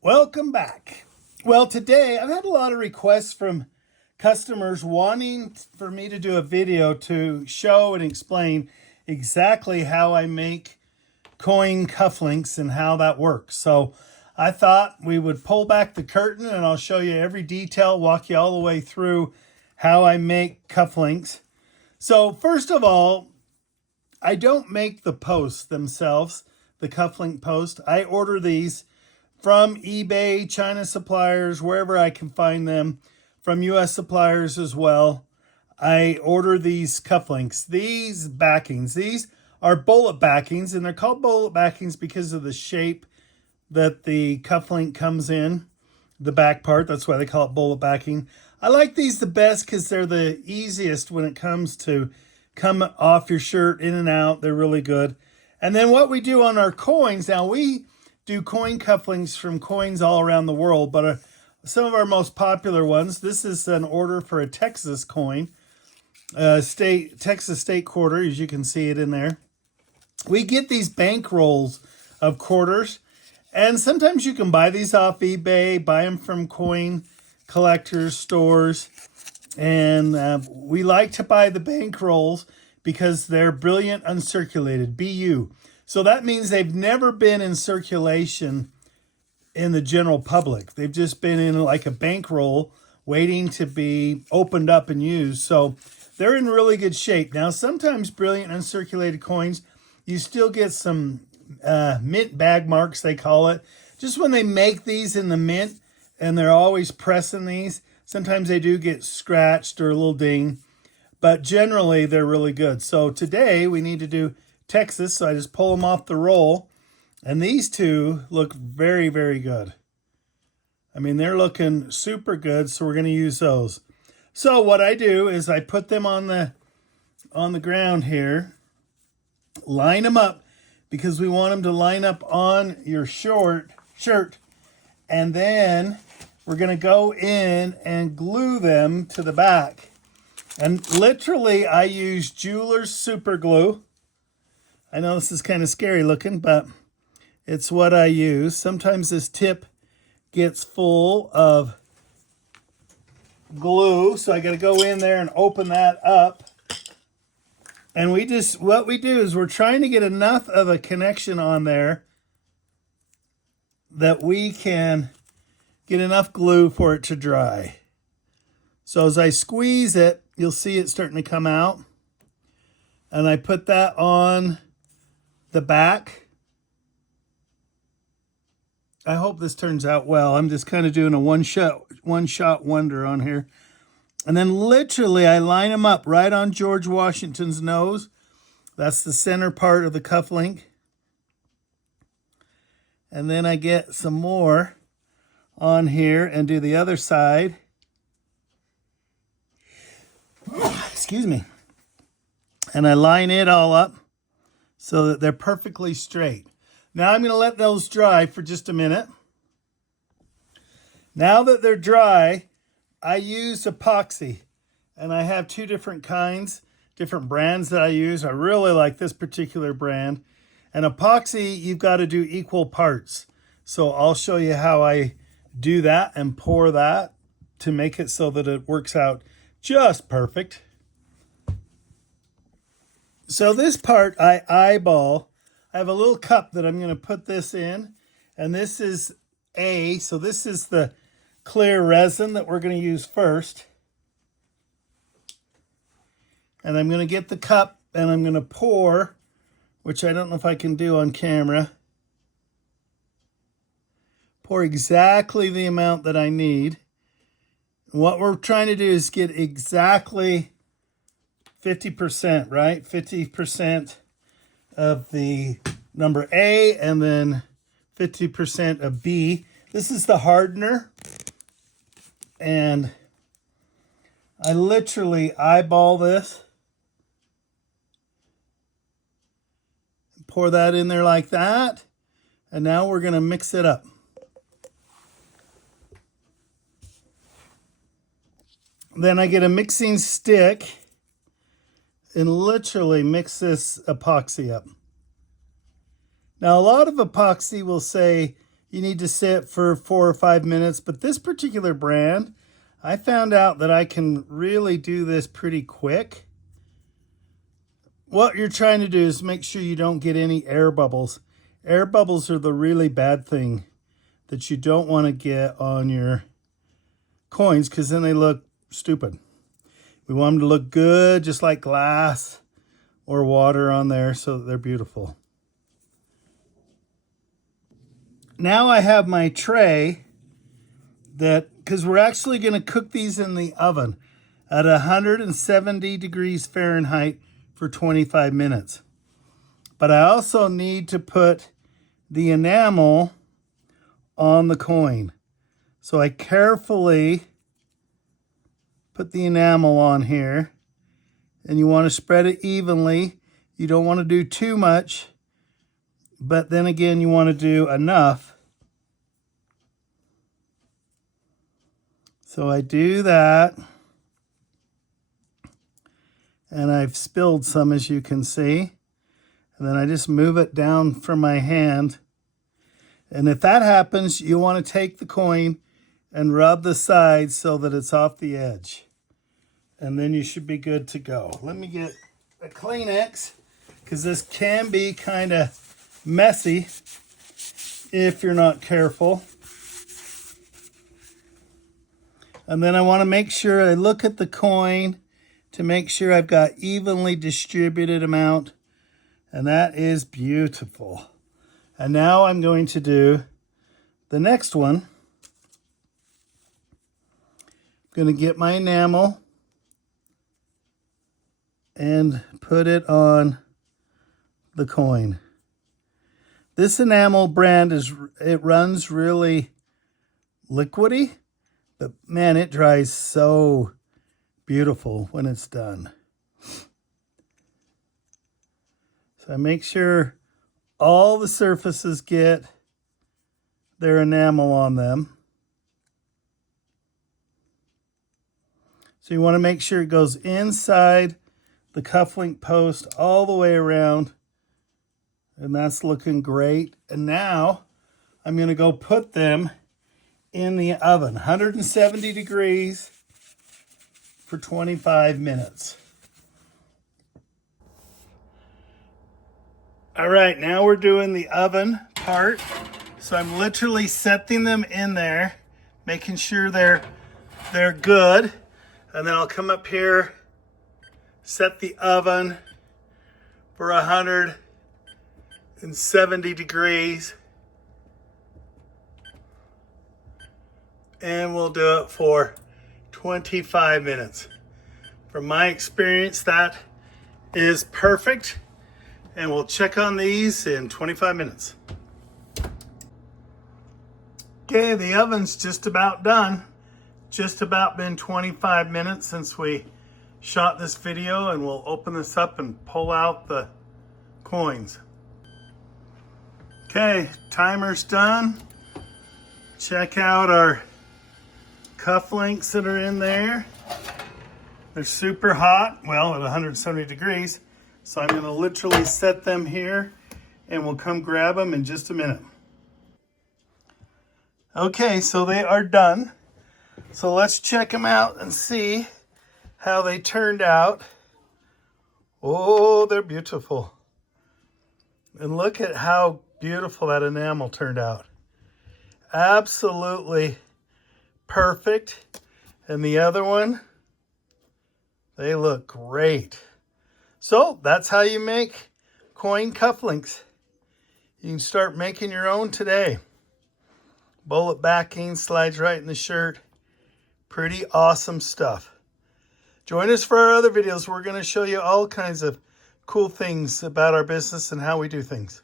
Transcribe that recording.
Welcome back. Well, today I've had a lot of requests from customers wanting for me to do a video to show and explain exactly how I make coin cufflinks and how that works. So I thought we would pull back the curtain and I'll show you every detail, walk you all the way through how I make cufflinks. So first of all, I don't make the posts themselves, the cufflink post. I order these from eBay, China suppliers, wherever I can find them, from US suppliers as well. I order these cufflinks, these backings. These are bullet backings, and they're called bullet backings because of the shape that the cufflink comes in, the back part. That's why they call it bullet backing. I like these the best because they're the easiest when it comes to come off your shirt, in and out. They're really good. And then what we do on our coins, now we do coin cufflinks from coins all around the world, but some of our most popular ones, this is an order for a Texas coin, Texas state quarter, as you can see it in there. We get these bank rolls of quarters, and sometimes you can buy these off eBay, buy them from coin collectors, stores, and we like to buy the bank rolls because they're brilliant uncirculated, BU. So that means they've never been in circulation in the general public. They've just been in like a bankroll waiting to be opened up and used. So they're in really good shape. Now, sometimes brilliant uncirculated coins, you still get some mint bag marks, they call it. Just when they make these in the mint and they're always pressing these, sometimes they do get scratched or a little ding, but generally they're really good. So today we need to do Texas, so I just pull them off the roll, and these two look very, very good. I mean, they're looking super good, so we're going to use those. So what I do is I put them on the ground here, line them up, because we want them to line up on your shirt, and then we're going to go in and glue them to the back. And literally, I use jeweler's super glue. I know this is kind of scary looking, but it's what I use. Sometimes this tip gets full of glue, so I got to go in there and open that up. And what we do is we're trying to get enough of a connection on there that we can get enough glue for it to dry. So as I squeeze it, you'll see it starting to come out. And I put that on the back. I hope this turns out well. I'm just kind of doing a one shot wonder on here. And then literally I line them up right on George Washington's nose. That's the center part of the cufflink. And then I get some more on here and do the other side. Excuse me. And I line it all up so that they're perfectly straight. Now I'm going to let those dry for just a minute. Now that they're dry, I use epoxy. And I have two different kinds, different brands that I use. I really like this particular brand. And epoxy, you've got to do equal parts. So I'll show you how I do that and pour that to make it so that it works out just perfect. So this part I eyeball. I have a little cup that I'm going to put this in, and this is so this is the clear resin that we're going to use first. And I'm going to get the cup and I'm going to pour, which I don't know if I can do on camera. Pour exactly the amount that I need. And what we're trying to do is get exactly 50%, right? 50% of the number A and then 50% of B. This is the hardener. And I literally eyeball this. Pour that in there like that. And now we're going to mix it up. Then I get a mixing stick and literally mix this epoxy up. Now, a lot of epoxy will say you need to sit for 4 or 5 minutes. But this particular brand, I found out that I can really do this pretty quick. What you're trying to do is make sure you don't get any air bubbles. Air bubbles are the really bad thing that you don't want to get on your coins, because then they look stupid. We want them to look good, just like glass or water on there, so that they're beautiful. Now I have my tray that, because we're actually going to cook these in the oven at 170 degrees Fahrenheit for 25 minutes. But I also need to put the enamel on the coin. So I carefully put the enamel on here, and you want to spread it evenly. You don't want to do too much, but then again, you want to do enough. So I do that, and I've spilled some, as you can see, and then I just move it down from my hand. And if that happens, you want to take the coin and rub the sides so that it's off the edge, and then you should be good to go. Let me get a Kleenex, because this can be kind of messy if you're not careful. And then I want to make sure I look at the coin to make sure I've got evenly distributed amount. And that is beautiful. And now I'm going to do the next one. I'm going to get my enamel and put it on the coin. This enamel brand it runs really liquidy. But man, it dries so beautiful when it's done. So I make sure all the surfaces get their enamel on them. So you want to make sure it goes inside the cufflink post all the way around. And that's looking great. And now I'm going to go put them in the oven, 170 degrees for 25 minutes. All right, now we're doing the oven part. So I'm literally setting them in there, making sure they're good. And then I'll come up here, set the oven for 170 degrees. And we'll do it for 25 minutes. From my experience, that is perfect. And we'll check on these in 25 minutes. Okay, the oven's just about done. Just about been 25 minutes since we shot this video, and we'll open this up and pull out the coins. Okay, timer's done. Check out our cufflinks that are in there. They're super hot, well, at 170 degrees. So I'm going to literally set them here, and we'll come grab them in just a minute. Okay, so they are done. So let's check them out and see how they turned out. Oh, they're beautiful. And look at how beautiful that enamel turned out. Absolutely perfect. And the other one, they look great. So that's how you make coin cufflinks. You can start making your own today. Bullet backing, slides right in the shirt. Pretty awesome stuff. Join us for our other videos. We're going to show you all kinds of cool things about our business and how we do things.